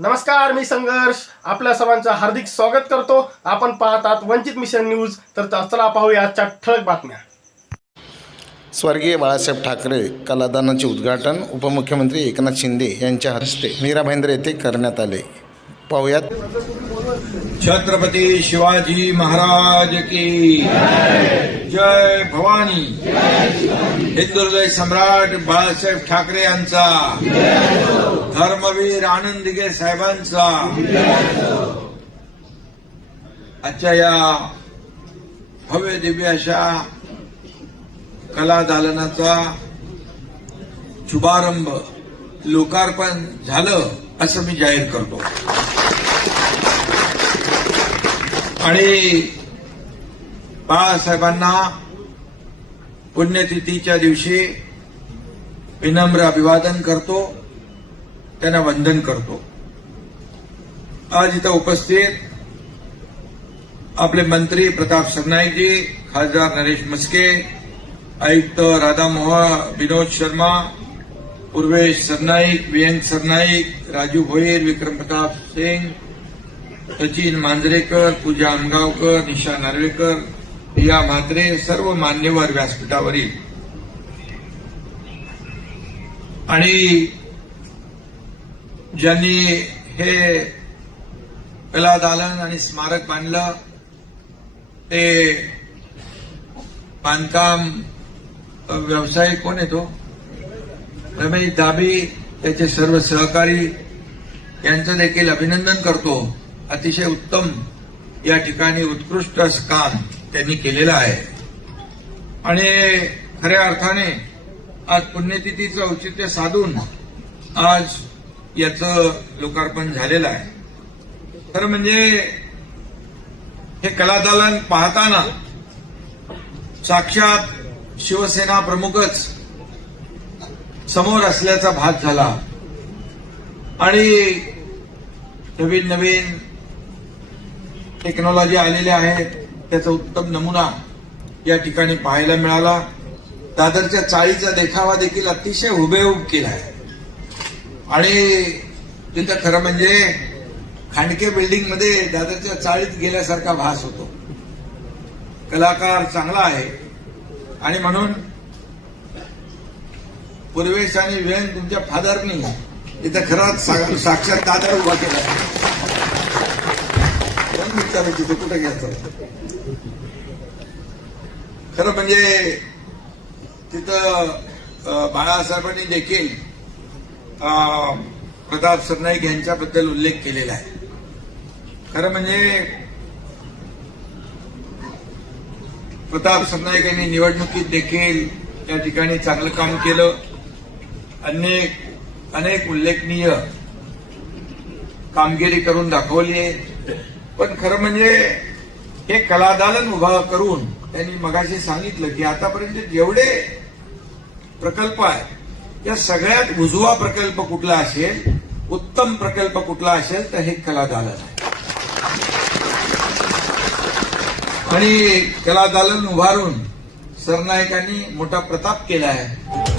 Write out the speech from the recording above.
नमस्कार मी संघर्ष. आपल्या सर्वांचं हार्दिक स्वागत करतो. आपण पाहतात वंचित मिशन न्यूज. तर चला पाहूया आजच्या ठळक बातम्या. स्वर्गीय बाळासाहेब ठाकरे कलादानाचे उद्घाटन उपमुख्यमंत्री एकनाथ शिंदे यांच्या हस्ते. मीरा भाईंद्र येथे करण्यात आले. पाहुयात. छत्रपती शिवाजी महाराज की जय भवानी. हिंदुर्दय सम्राट बाळासाहेब ठाकरे यांचा धर्मवीर आनंदगे साहेबांचा. आजच्या या भव्य दिव्य अशा कला दालनाचा शुभारंभ लोकार्पण झालं असं मी जाहीर करतो. आणि बाळासाहेबांना पुण्यतिथीच्या दिवशी विनम्र अभिवादन करतो त्यांना वंदन करतो. आज इथं उपस्थित आपले मंत्री प्रताप सरनाईकजी खासदार नरेश मस्के आयुक्त राधामोहन विनोद शर्मा पूर्वेश सरनाईक वियंग सरनाईक राजू भोईर विक्रम प्रताप सिंग सचिन मांजरेकर पूजा आमगावकर निशा नार्वेकर प्रिया म्हात्रे सर्व मान्यवर व्यासपीठावरील. आणि ज्यांनी हे कला दालन आणि स्मारक बांधलं ते बांधकाम व्यवसाय कोण येतो रमेश दाबी त्याचे सर्व सहकारी यांचं देखील अभिनंदन करतो. अतिशय उत्तम या ठिकाणी उत्कृष्ट असं काम त्यांनी केलेलं आहे. आणि खऱ्या अर्थाने आज पुण्यतिथीचं औचित्य साधून आज याचं लोकार्पण झालेलं आहे. खरं म्हणजे हे कलादालन पाहताना साक्षात शिवसेना प्रमुखच समोर असल्याचा भास झाला. आणि नवीन नवीन टेक्नॉलॉजी आलेल्या आहेत त्याचा उत्तम नमुना या ठिकाणी पाहायला मिळाला. दादरच्या चाळीचा देखावा देखील अतिशय हुबेहूब केला आहे. आणि तिथं खरं म्हणजे खांडके बिल्डिंगमध्ये दादरच्या चाळीत गेल्यासारखा भास होतो. कलाकार चांगला आहे. आणि म्हणून पूर्वेश आणि व्यंग तुमच्या फादरनी इथं खरंच सा- साक्षात दादर उभा केला. कोण विचारायचं कुठं घ्यायचं खरं म्हणजे तिथं बाळासाहेबांनी देखील प्रताप सरनाईक यांच्याबद्दल उल्लेख केलेला आहे. खरं म्हणजे प्रताप सरनाईक यांनी निवडणुकीत देखील त्या ठिकाणी चांगलं काम केलं. अनेक अनेक उल्लेखनीय कामगिरी करून दाखवली आहे. पण खरं म्हणजे हे कलादालन उभा करून त्यांनी मगाशी सांगितलं की आतापर्यंत जेवढे प्रकल्प आहेत त्या सगळ्यात उजवा प्रकल्प कुठला असेल उत्तम प्रकल्प कुठला असेल तर हे कलादालन आहे. आणि कलादालन उभारून सरनायकांनी मोठा प्रताप केला आहे.